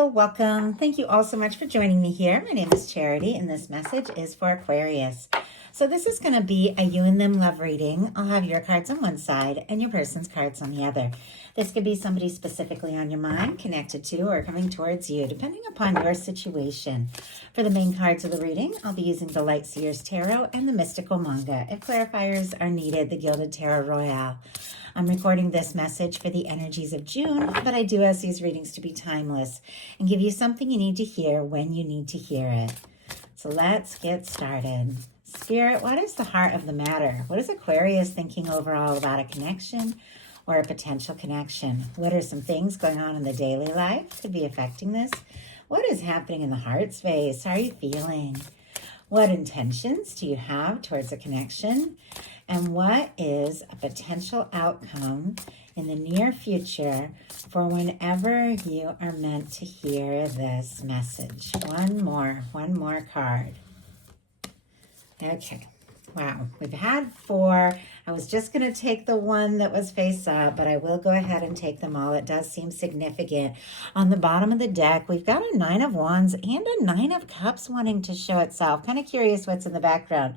Hello, welcome. Thank you all so much for joining me here. My name is Charity, and this message is for Aquarius. So this is going to be a you and them love reading. I'll have your cards on one side and your person's cards on the other. This could be somebody specifically on your mind, connected to, or coming towards you, depending upon your situation. For the main cards of the reading, I'll be using the Light Seer's Tarot and the Mystical Manga. If clarifiers are needed, the Gilded Tarot Royale. I'm recording this message for the energies of June, but I do ask these readings to be timeless and give you something you need to hear when you need to hear it. So let's get started. Spirit, what is the heart of the matter? What is Aquarius thinking overall about a connection or a potential connection? What are some things going on in the daily life could be affecting this? What is happening in the heart space? How are you feeling? What intentions do you have towards a connection? And what is a potential outcome in the near future for whenever you are meant to hear this message? One more card. Okay. Wow. We've had 4. I was just going to take the one that was face up, but I will go ahead and take them all. It does seem significant. On the bottom of the deck, we've got a 9 of Wands and a 9 of Cups wanting to show itself. Kind of curious what's in the background.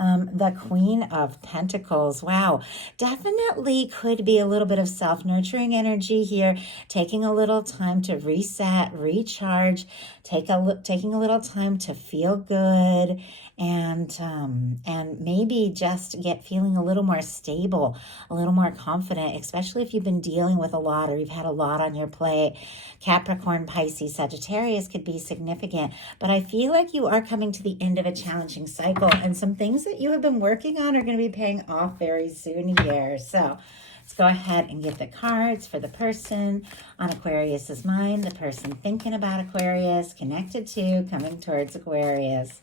The Queen of Pentacles. Wow. Definitely could be a little bit of self-nurturing energy here, taking a little time to reset, recharge, taking a little time to feel good, and maybe just feeling a little more stable, a little more confident, especially if you've been dealing with a lot or you've had a lot on your plate. Capricorn, Pisces, Sagittarius could be significant, but I feel like you are coming to the end of a challenging cycle, and some things that you have been working on are going to be paying off very soon here. So let's go ahead and get the cards for the person on Aquarius's mind, the person thinking about Aquarius, connected to, coming towards Aquarius.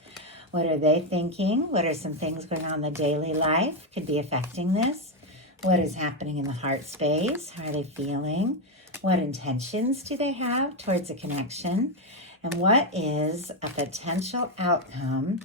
What are they thinking? What are some things going on in the daily life could be affecting this? What is happening in the heart space? How are they feeling? What intentions do they have towards a connection? And what is a potential outcome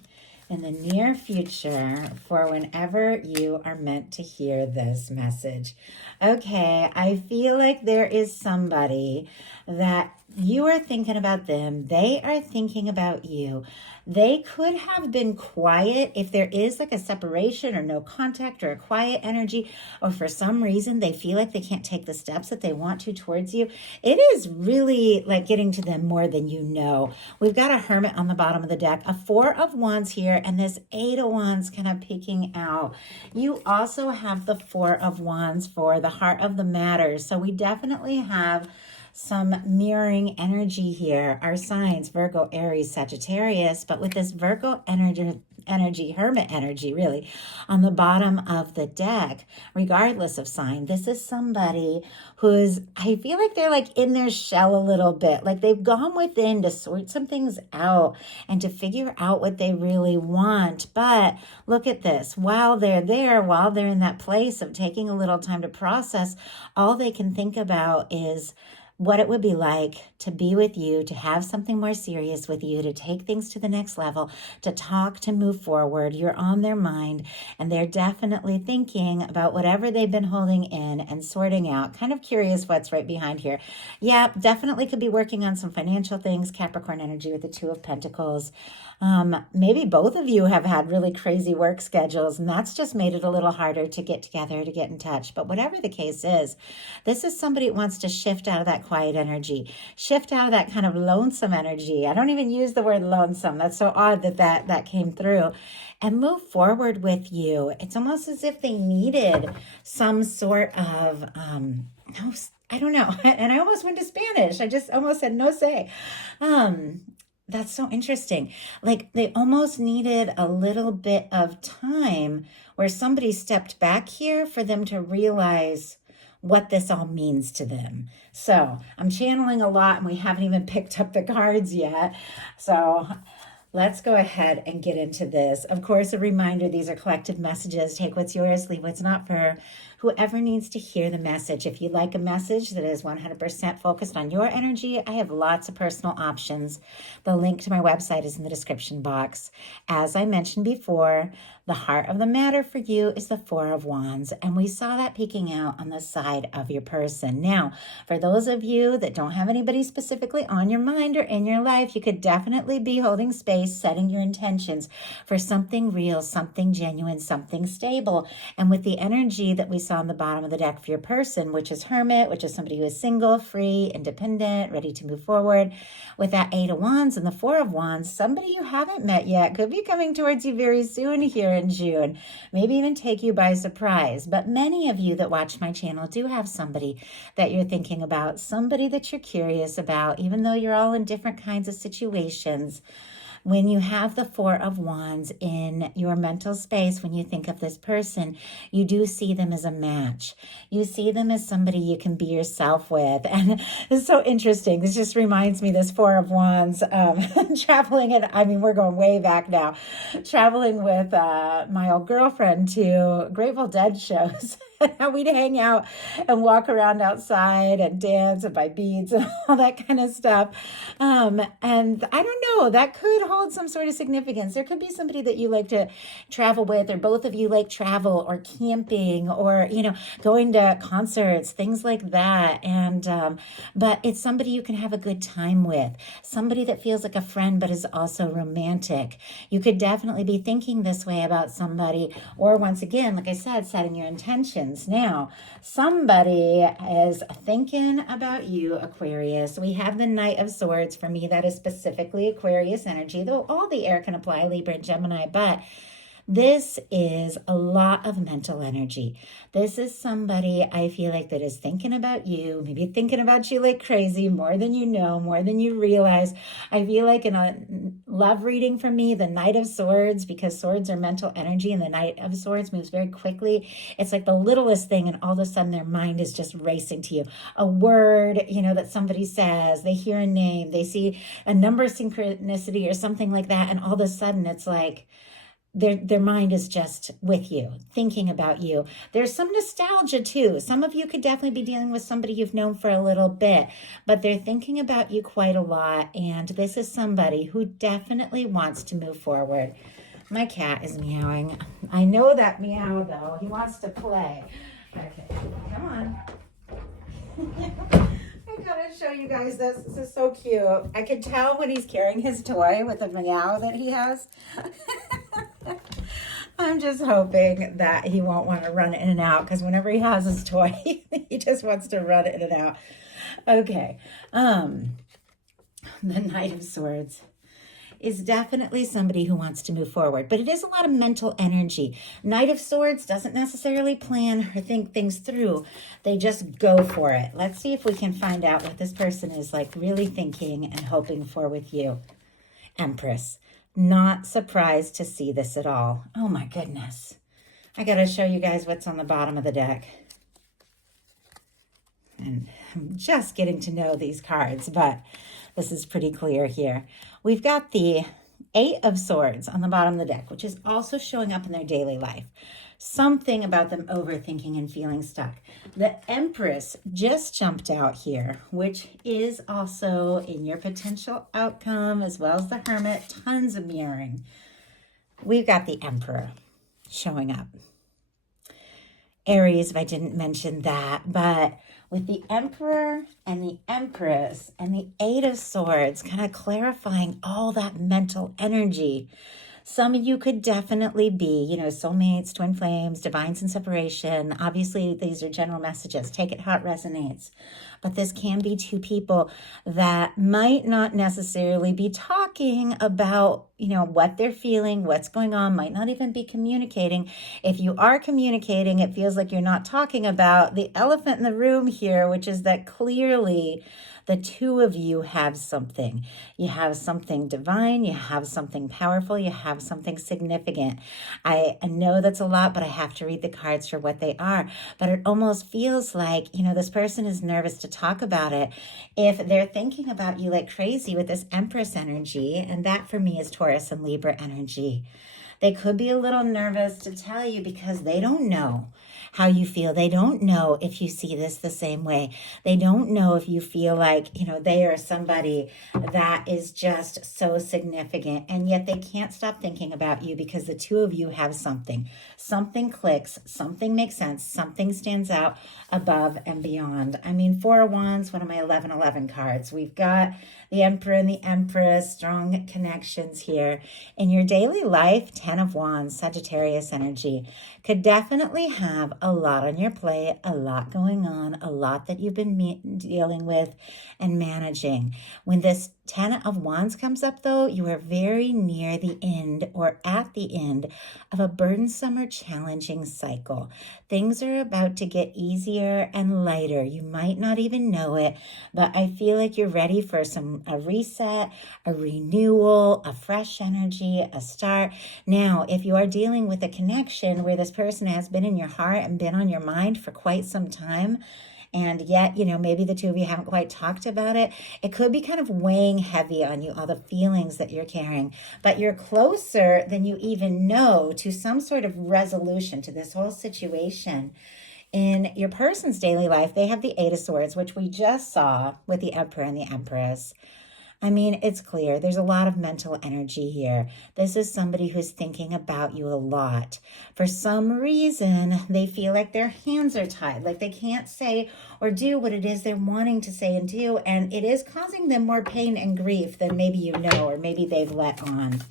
in the near future for whenever you are meant to hear this message? Okay, I feel like there is somebody that you are thinking about them. They are thinking about you. They could have been quiet if there is like a separation or no contact or a quiet energy, or for some reason they feel like they can't take the steps that they want to towards you. It is really like getting to them more than you know. We've got a Hermit on the bottom of the deck, a 4 of Wands here, and this 8 of Wands kind of peeking out. You also have the 4 of Wands for the heart of the matter. So we definitely have some mirroring energy here. Our signs, Virgo, Aries, Sagittarius, but with this Virgo energy, Hermit energy, really, on the bottom of the deck, regardless of sign, this is somebody who's, I feel like they're like in their shell a little bit, like they've gone within to sort some things out and to figure out what they really want. But look at this, while they're there, while they're in that place of taking a little time to process, all they can think about is what it would be like to be with you, to have something more serious with you, to take things to the next level, to talk, to move forward. You're on their mind, and they're definitely thinking about whatever they've been holding in and sorting out. Kind of curious what's right behind here. Yeah, definitely could be working on some financial things. Capricorn energy with the 2 of Pentacles. Maybe both of you have had really crazy work schedules, and that's just made it a little harder to get together, to get in touch. But whatever the case is, this is somebody who wants to shift out of that quiet energy, shift out of that kind of lonesome energy. I don't even use the word lonesome. That's so odd that came through, and move forward with you. It's almost as if they needed some sort of, I don't know. And I almost went to Spanish. I just almost said no say. That's so interesting. Like they almost needed a little bit of time where somebody stepped back here for them to realize what this all means to them. So I'm channeling a lot, and we haven't even picked up the cards yet. So let's go ahead and get into this. Of course, a reminder, these are collective messages. Take what's yours, leave what's not for whoever needs to hear the message. If you like a message that is 100% focused on your energy, I have lots of personal options. The link to my website is in the description box. As I mentioned before, the heart of the matter for you is the Four of Wands, and we saw that peeking out on the side of your person. Now, for those of you that don't have anybody specifically on your mind or in your life, you could definitely be holding space, setting your intentions for something real, something genuine, something stable. And with the energy that we saw on the bottom of the deck for your person, which is Hermit, which is somebody who is single, free, independent, ready to move forward, with that Eight of Wands and the Four of Wands, somebody you haven't met yet could be coming towards you very soon here in June, maybe even take you by surprise. But many of you that watch my channel do have somebody that you're thinking about, somebody that you're curious about, even though you're all in different kinds of situations. When you have the Four of Wands in your mental space, when you think of this person, you do see them as a match. You see them as somebody you can be yourself with. And it's so interesting. This just reminds me, this Four of Wands, traveling, and I mean, we're going way back now, traveling with my old girlfriend to Grateful Dead shows. We'd hang out and walk around outside and dance and buy beads and all that kind of stuff. And I don't know, that could hold some sort of significance. There could be somebody that you like to travel with, or both of you like travel or camping or, going to concerts, things like that. And, but it's somebody you can have a good time with, somebody that feels like a friend, but is also romantic. You could definitely be thinking this way about somebody, or once again, like I said, setting your intentions. Now, somebody is thinking about you, Aquarius. We have the Knight of Swords. For me, that is specifically Aquarius energy, though all the air can apply, Libra and Gemini, but this is a lot of mental energy. This is somebody I feel like that is thinking about you, maybe thinking about you like crazy, more than you know, more than you realize. I feel like in a love reading for me, the Knight of Swords, because swords are mental energy and the Knight of Swords moves very quickly. It's like the littlest thing, and all of a sudden their mind is just racing to you. A word, that somebody says, they hear a name, they see a number synchronicity or something like that, and all of a sudden it's like, their mind is just with you, thinking about you. There's some nostalgia too. Some of you could definitely be dealing with somebody you've known for a little bit, but they're thinking about you quite a lot. And this is somebody who definitely wants to move forward. My cat is meowing. I know that meow though. He wants to play. Okay, come on. I gotta show you guys this. This is so cute. I can tell when he's carrying his toy with the meow that he has. I'm just hoping that he won't want to run in and out, because whenever he has his toy, he just wants to run in and out. Okay. The Knight of Swords is definitely somebody who wants to move forward, but it is a lot of mental energy. Knight of Swords doesn't necessarily plan or think things through. They just go for it. Let's see if we can find out what this person is like really thinking and hoping for with you. Empress. Not surprised to see this at all. Oh my goodness. I got to show you guys what's on the bottom of the deck. And I'm just getting to know these cards, but this is pretty clear here. We've got the Eight of Swords on the bottom of the deck, which is also showing up in their daily life. Something about them overthinking and feeling stuck. The Empress just jumped out here, which is also in your potential outcome, as well as the Hermit. Tons of mirroring. We've got the Emperor showing up. Aries, if I didn't mention that, but with the Emperor and the Empress and the Eight of Swords kind of clarifying all that mental energy. Some of you could definitely be, soulmates, twin flames, divines in separation. Obviously, these are general messages. Take it how it resonates. But this can be two people that might not necessarily be talking about, what they're feeling, what's going on, might not even be communicating. If you are communicating, it feels like you're not talking about the elephant in the room here, which is that clearly The two of you have something. You have something divine, you have something powerful, you have something significant. I know that's a lot, but I have to read the cards for what they are. But it almost feels like, this person is nervous to talk about it if they're thinking about you like crazy with this Empress energy. And that for me is Taurus and Libra energy. They could be a little nervous to tell you because they don't know how you feel. They don't know if you see this the same way. They don't know if you feel like, they are somebody that is just so significant. And yet they can't stop thinking about you because the two of you have something. Something clicks, something makes sense, something stands out above and beyond. I mean, Four of Wands, one of my 1111 cards. We've got the Emperor and the Empress, strong connections here. In your daily life, 10 of Wands, Sagittarius energy, could definitely have a lot on your plate, a lot going on, a lot that you've been dealing with and managing. When this 10 of Wands comes up, though, you are very near the end or at the end of a burdensome or challenging cycle. Things are about to get easier and lighter. You might not even know it, but I feel like you're ready for a reset, a renewal, a fresh energy, a start. Now, if you are dealing with a connection where this person has been in your heart and been on your mind for quite some time, and yet, maybe the two of you haven't quite talked about it, it could be kind of weighing heavy on you, all the feelings that you're carrying. But you're closer than you even know to some sort of resolution to this whole situation. In your person's daily life, they have the Eight of Swords, which we just saw with the Emperor and the Empress. I mean, it's clear. There's a lot of mental energy here. This is somebody who's thinking about you a lot. For some reason, they feel like their hands are tied, like they can't say or do what it is they're wanting to say and do, and it is causing them more pain and grief than maybe or maybe they've let on.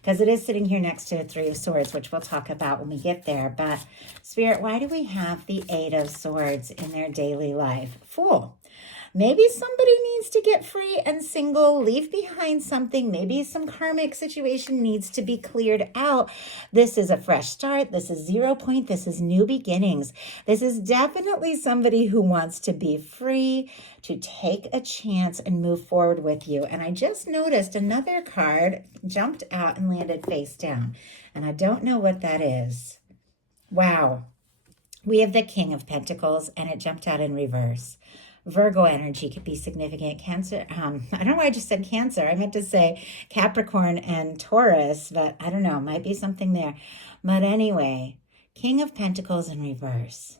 Because it is sitting here next to the Three of Swords, which we'll talk about when we get there. But, Spirit, why do we have the Eight of Swords in their daily life? Fool. Maybe somebody needs to get free and single, leave behind something. Maybe some karmic situation needs to be cleared out. This is a fresh start. This is 0 point. This is new beginnings. This is definitely somebody who wants to be free, to take a chance and move forward with you. And I just noticed another card jumped out and landed face down. And I don't know what that is. Wow. We have the King of Pentacles and it jumped out in reverse. Virgo energy could be significant. Cancer, I don't know why I just said Cancer. I meant to say Capricorn and Taurus, but I don't know, might be something there. But anyway, King of Pentacles in reverse.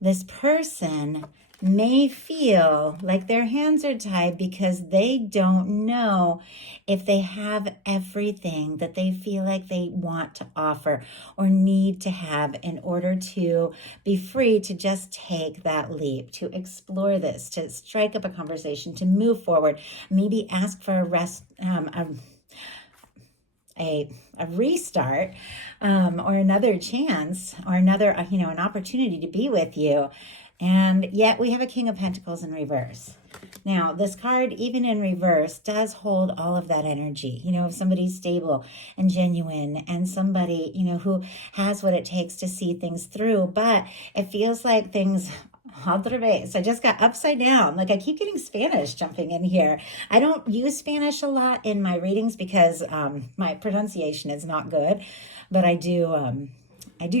This person may feel like their hands are tied because they don't know if they have everything that they feel like they want to offer or need to have in order to be free to just take that leap, to explore this, to strike up a conversation, to move forward, maybe ask for a restart or another chance or another, an opportunity to be with you. And yet we have a King of Pentacles in reverse. Now, this card, even in reverse, does hold all of that energy. If somebody's stable and genuine and somebody, who has what it takes to see things through. But it feels like things al revés. I just got upside down. Like I keep getting Spanish jumping in here. I don't use Spanish a lot in my readings because my pronunciation is not good. But I do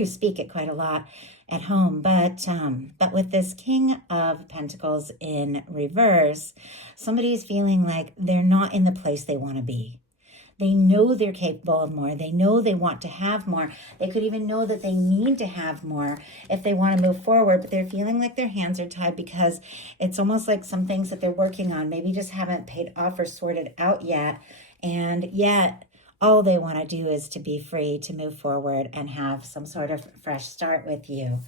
speak it quite a lot at home, but with this King of Pentacles in reverse, somebody's feeling like they're not in the place they want to be. They know they're capable of more. They know they want to have more. They could even know that they need to have more if they want to move forward, but they're feeling like their hands are tied because it's almost like some things that they're working on maybe just haven't paid off or sorted out yet, and yet all they want to do is to be free, to move forward and have some sort of fresh start with you.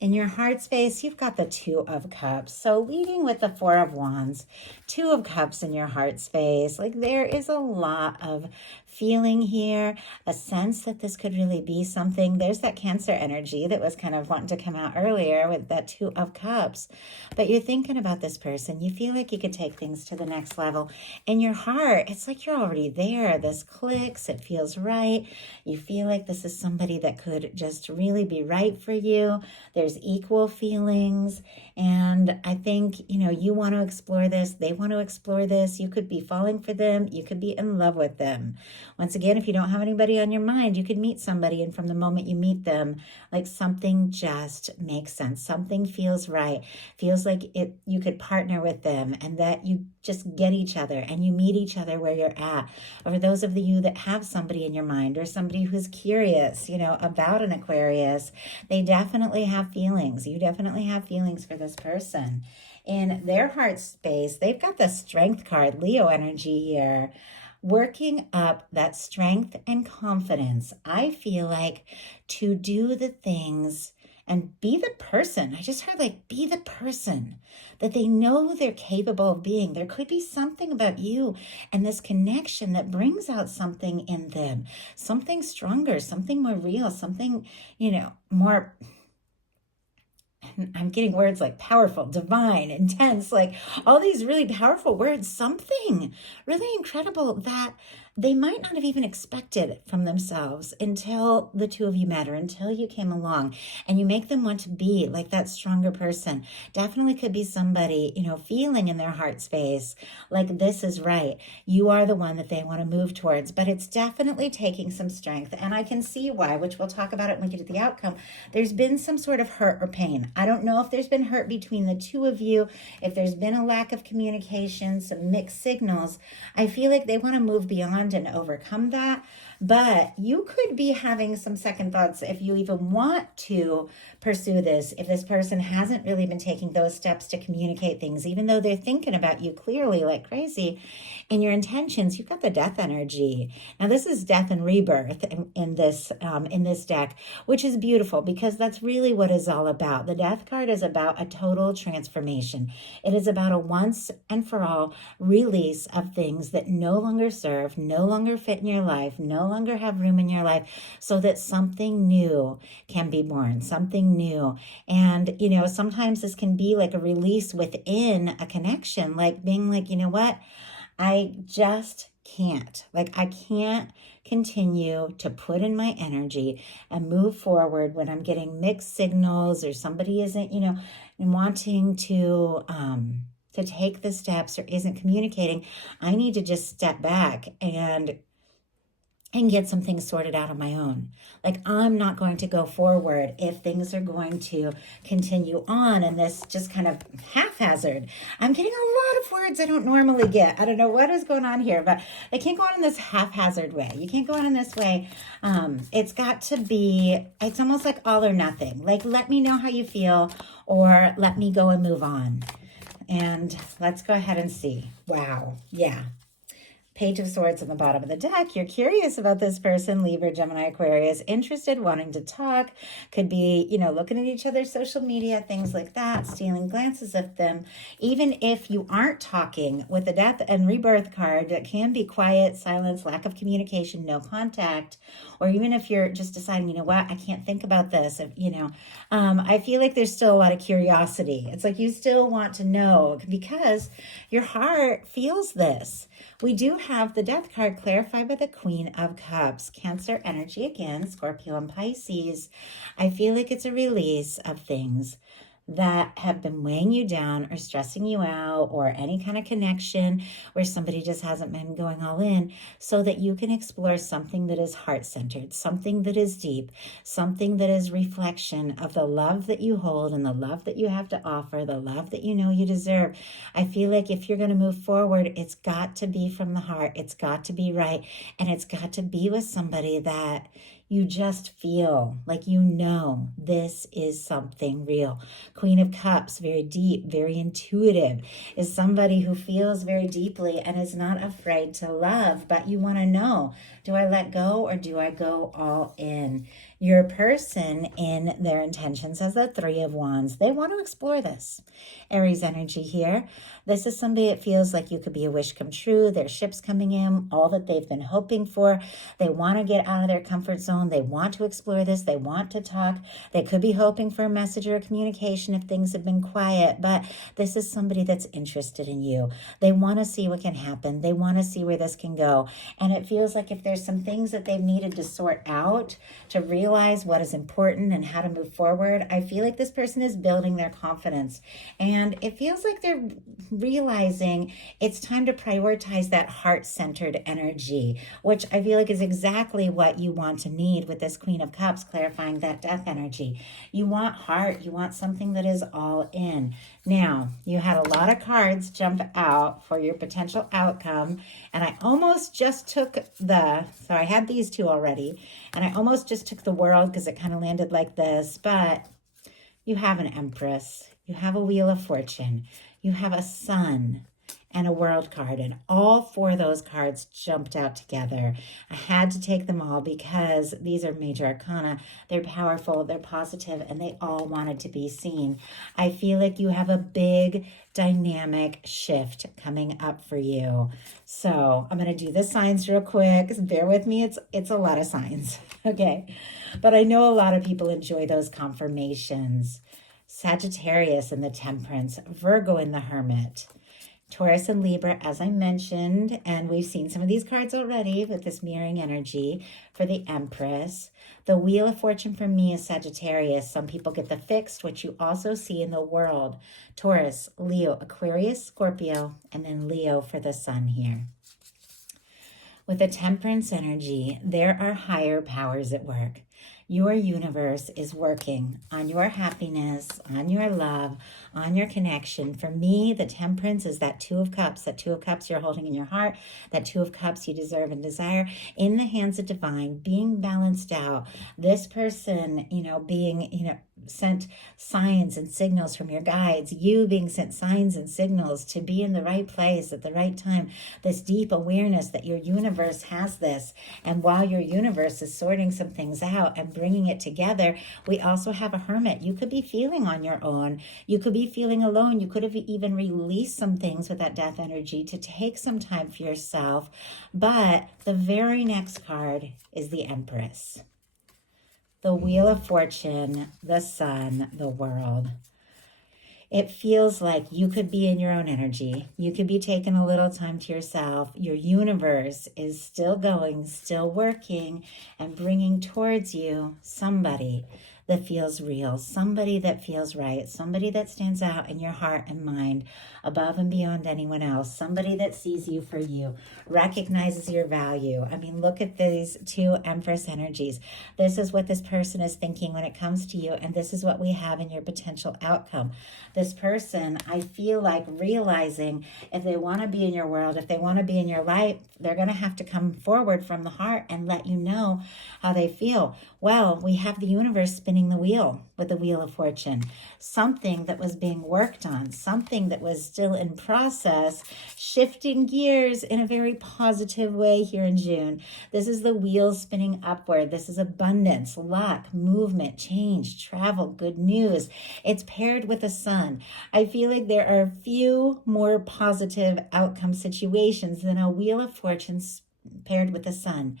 In your heart space, you've got the Two of Cups. So leading with the Four of Wands, Two of Cups in your heart space. Like there is a lot of feeling here, a sense that this could really be something. There's that Cancer energy that was kind of wanting to come out earlier with that Two of Cups. But you're thinking about this person. You feel like you could take things to the next level. In your heart, it's like you're already there. This clicks. It feels right. You feel like this is somebody that could just really be right for you. There's There's equal feelings. And I think, you want to explore this. They want to explore this. You could be falling for them. You could be in love with them. Once again, if you don't have anybody on your mind, you could meet somebody. And from the moment you meet them, like something just makes sense. Something feels right. Feels like you could partner with them and that you just get each other and you meet each other where you're at. Or those of you that have somebody in your mind or somebody who's curious, about an Aquarius, they definitely have feelings. You definitely have feelings for this person. In their heart space, they've got the Strength card, Leo energy here, working up that strength and confidence. I feel like to do the things and be the person. I just heard be the person that they know they're capable of being. There could be something about you and this connection that brings out something in them, something stronger, something more real, something, more, I'm getting words like powerful, divine, intense, like all these really powerful words, something really incredible that they might not have even expected from themselves until the two of you met or until you came along and you make them want to be like that stronger person. Definitely could be somebody, feeling in their heart space like this is right. You are the one that they want to move towards, but it's definitely taking some strength. And I can see why, which we'll talk about it when we get to the outcome. There's been some sort of hurt or pain. I don't know if there's been hurt between the two of you, if there's been a lack of communication, some mixed signals. I feel like they want to move beyond and overcome that. But you could be having some second thoughts if you even want to pursue this, if this person hasn't really been taking those steps to communicate things, even though they're thinking about you clearly like crazy in your intentions. You've got the Death energy. Now this is death and rebirth in this deck, which is beautiful because that's really what it's all about. The Death card is about a total transformation. It is about a once and for all release of things that no longer serve, no longer fit in your life, no longer have room in your life, so that something new can be born, something new. And, sometimes this can be like a release within a connection, like being like, you know what? I just can't. I can't continue to put in my energy and move forward when I'm getting mixed signals or somebody isn't, wanting to take the steps or isn't communicating. I need to just step back and get some things sorted out on my own. I'm not going to go forward if things are going to continue on in this just kind of haphazard. I'm getting a lot of words I don't normally get. I don't know what is going on here, but they can't go on in this haphazard way. You can't go on in this way. It's got to be, it's almost like all or nothing. Let me know how you feel or let me go and move on. And let's go ahead and see. Wow. Yeah. Page of Swords on the bottom of the deck. You're curious about this person, Libra, Gemini, Aquarius, interested, wanting to talk. Could be, looking at each other's social media, things like that, stealing glances at them. Even if you aren't talking with the Death and Rebirth card, that can be quiet, silence, lack of communication, no contact. Or even if you're just deciding, I can't think about this. I feel like there's still a lot of curiosity. It's like you still want to know because your heart feels this. We do have the Death card clarified by the Queen of Cups. Cancer energy again, Scorpio and Pisces. I feel like it's a release of things that have been weighing you down or stressing you out, or any kind of connection where somebody just hasn't been going all in, so that you can explore something that is heart-centered, something that is deep, something that is reflection of the love that you hold and the love that you have to offer, the love that you know you deserve. I feel like if you're going to move forward, it's got to be from the heart. It's got to be right. And it's got to be with somebody that you just feel like this is something real. Queen of Cups, very deep, very intuitive, is somebody who feels very deeply and is not afraid to love. But you want to know, do I let go or do I go all in? Your person in their intentions has the Three of Wands. They want to explore this. Aries energy here. This is somebody that feels like you could be a wish come true. Their ship's coming in, all that they've been hoping for. They want to get out of their comfort zone. They want to explore this. They want to talk. They could be hoping for a message or a communication if things have been quiet, but this is somebody that's interested in you. They want to see what can happen. They want to see where this can go. And it feels like if there's some things that they've needed to sort out, to realize realize what is important and how to move forward. I feel like this person is building their confidence, and it feels like they're realizing it's time to prioritize that heart-centered energy, which I feel like is exactly what you want to need with this Queen of Cups, clarifying that death energy. You want heart. You want something that is all in. Now, you had a lot of cards jump out for your potential outcome, and I almost just took so I had these two already, and I almost just took the World because it kind of landed like this, but you have an Empress, you have a Wheel of Fortune, you have a Sun, and a World card, and all four of those cards jumped out together. I had to take them all because these are major arcana. They're powerful, they're positive, and they all wanted to be seen. I feel like you have a big dynamic shift coming up for you. So I'm going to do the signs real quick. Bear with me. It's a lot of signs. Okay. But I know a lot of people enjoy those confirmations. Sagittarius in the Temperance, Virgo in the Hermit, Taurus and Libra, as I mentioned, and we've seen some of these cards already with this mirroring energy for the Empress. The Wheel of Fortune for me is Sagittarius. Some people get the fixed, which you also see in the World. Taurus, Leo, Aquarius, Scorpio, and then Leo for the Sun here. With the Temperance energy, there are higher powers at work. Your universe is working on your happiness, on your love, on your connection. For me, the Temperance is that Two of Cups. That Two of Cups you're holding in your heart. That Two of Cups you deserve and desire. In the hands of divine, being balanced out. This person, being, sent signs and signals from your guides. You being sent signs and signals to be in the right place at the right time. This deep awareness that your universe has this. And while your universe is sorting some things out and bringing it together, we also have a Hermit. You could be feeling on your own. You could be feeling alone. You could have even released some things with that death energy to take some time for yourself. But the very next card is the Empress. The Wheel of Fortune, the Sun, the World. It feels like you could be in your own energy. You could be taking a little time to yourself. Your universe is still going, still working, and bringing towards you somebody that feels real, somebody that feels right, somebody that stands out in your heart and mind above and beyond anyone else, somebody that sees you for you, recognizes your value. I mean, look at these two Empress energies. This is what this person is thinking when it comes to you, and this is what we have in your potential outcome. This person, I feel like realizing if they want to be in your world, if they want to be in your life, they're going to have to come forward from the heart and let you know how they feel. Well, we have the universe spinning the wheel with the Wheel of Fortune. Something that was being worked on, something that was still in process, shifting gears in a very positive way here in June. This is the wheel spinning upward. This is abundance, luck, movement, change, travel, good news. It's paired with the Sun. I feel like there are few more positive outcome situations than a Wheel of Fortune paired with the Sun.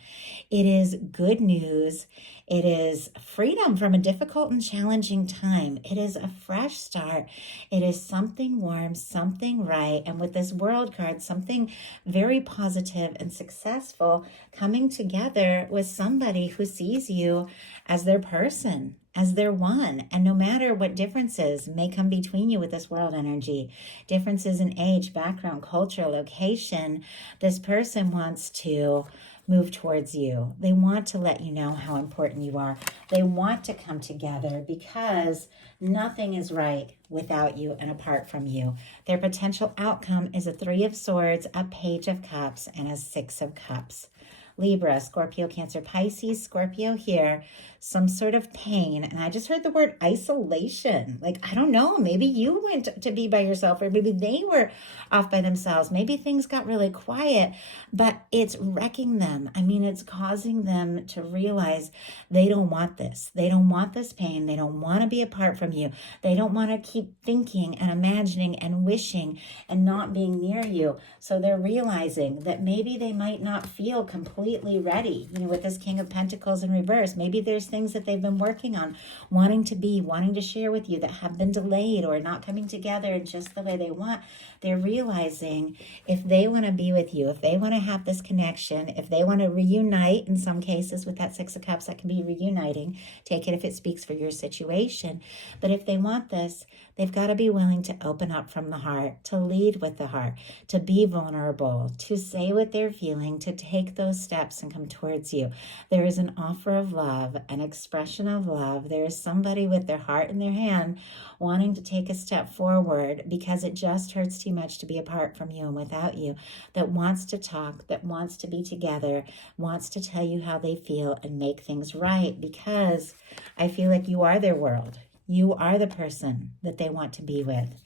It is good news. It is freedom from a difficult and challenging time. It is a fresh start. It is something warm, something right. And with this World card, something very positive and successful coming together with somebody who sees you as their person, as their one. And no matter what differences may come between you with this World energy, differences in age, background, culture, location, this person wants to move towards you. They want to let you know how important you are. They want to come together because nothing is right without you and apart from you. Their potential outcome is a Three of Swords, a Page of Cups, and a Six of Cups. Libra, Scorpio, Cancer, Pisces, Scorpio here, some sort of pain. And I just heard the word isolation. Like, I don't know, maybe you went to be by yourself, or maybe they were off by themselves. Maybe things got really quiet, but it's wrecking them. I mean, it's causing them to realize they don't want this. They don't want this pain. They don't want to be apart from you. They don't want to keep thinking and imagining and wishing and not being near you. So they're realizing that maybe they might not feel completely ready. With this King of Pentacles in reverse, maybe there's things that they've been working on, wanting to share with you that have been delayed or not coming together in just the way they want. They're realizing if they want to be with you, if they want to have this connection, if they want to reunite, in some cases with that Six of Cups, that can be reuniting. Take it if it speaks for your situation. But if they want this, they've got to be willing to open up from the heart, to lead with the heart, to be vulnerable, to say what they're feeling, to take those steps and come towards you. There is an offer of love, an expression of love. There is somebody with their heart in their hand wanting to take a step forward because it just hurts too much to be apart from you and without you, that wants to talk, that wants to be together, wants to tell you how they feel and make things right, because I feel like you are their world. You are the person that they want to be with.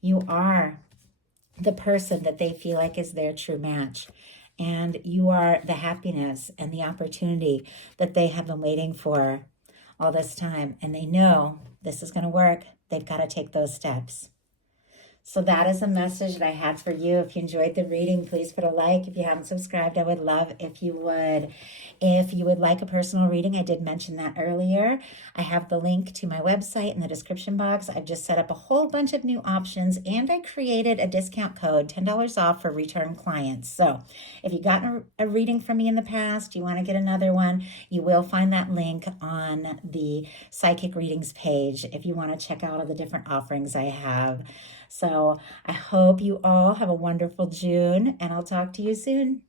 You are the person that they feel like is their true match. And you are the happiness and the opportunity that they have been waiting for all this time. And they know this is going to work. They've got to take those steps. So that is a message that I had for you. If you enjoyed the reading, please put a like. If you haven't subscribed, I would love if you would. If you would like a personal reading, I did mention that earlier. I have the link to my website in the description box. I've just set up a whole bunch of new options, and I created a discount code, $10 off for return clients. So if you've gotten a reading from me in the past, you want to get another one, you will find that link on the Psychic Readings page if you want to check out all the different offerings I have. So I hope you all have a wonderful June, and I'll talk to you soon.